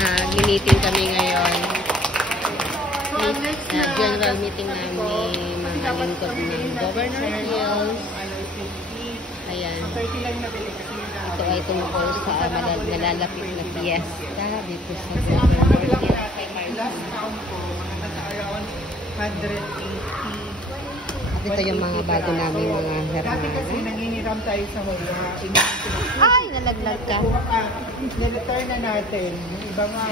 Nag-meeting kami ngayon. General meeting namin mga lingkod ng Governor Hills. Ayan. Ito ay tungkol sa nalalapit na fiesta dito sa Governor Hills. At ito yung mga bago namin mga hermana. Dati kasi nangingiram tayo sa hula. Ay, nalaglag ka. Nireturn na natin. Yung iba nga,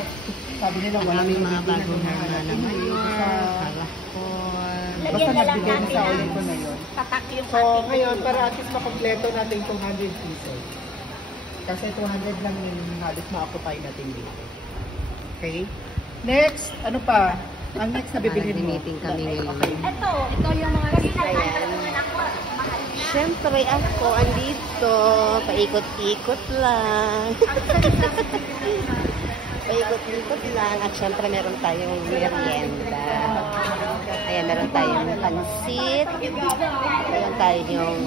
sabi nila wala aming mga bagong hermana naman. Basta nagbigay na sa ulit ko na yun. So, ngayon, para at least makompleto natin itong 100 pieces. Kasi 200 lang yung halos ma-occupy natin dito. Okay? Next, ano pa? Ang next na bibilhin mo. Meeting kami ngayon. Okay. Ito yung mga Ayan. Siyempre ako andito. Paikot-ikot lang. Paikot-ikot lang. At siyempre meron tayong merienda. Ayan, meron tayong pansit. Meron tayong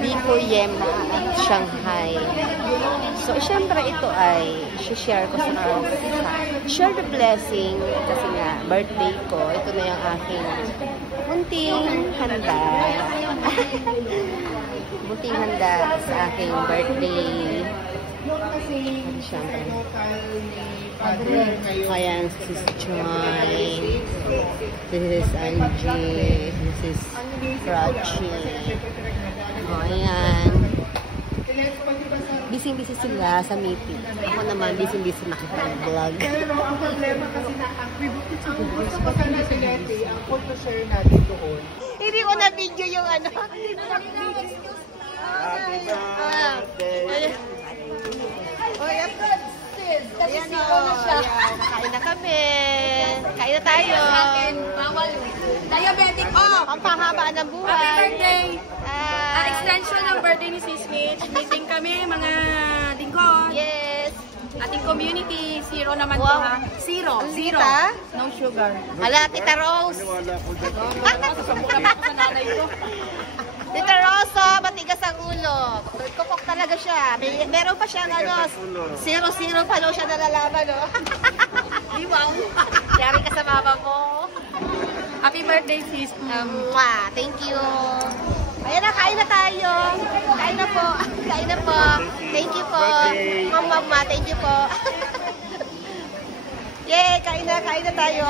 Biko Yema at Shanghai. So, siyempre ito ay share ko sa share the blessing kasi nga birthday ko. Ito na yung aking munting handa. Munting handa sa aking birthday. Siyempre. Ayan, this is Joy. This is Angie. This is Prachi. Ayan. Busy-busy sila sa meeting. Ako naman, busy-busy nakipag-vlog. Pero ang problema kasi ang gusto ko sana si Letty, ang photo share natin doon. Hindi ko na-video yung ano. Happy birthday! Oy, kasi zero na siya. Nakain na kami. Kain na tayo. bawal. Diabetic. Ang pahaba ng buhay. Happy birthday! Ah, Extension ng birthday ni Sis Mitch. Meeting kami, mga lingkod. yes. Ating community, zero naman Wow. po ha. Zero. Tita? No sugar. Hala, Tita Rose. Sasambok naman ako sa nanay ko. Tita Rose, matigas ang ulo. Kukok talaga siya. Meron pa siyang ano, 0-0 pa daw siya nalalaman, no? Di wow. Yari ka sa mama mo. Happy birthday, Sis. Mwah, thank you. Ayan na, kain na tayo. Kain na po. Kain na po. Thank you po. Mama, thank you po. Yay, kain na tayo.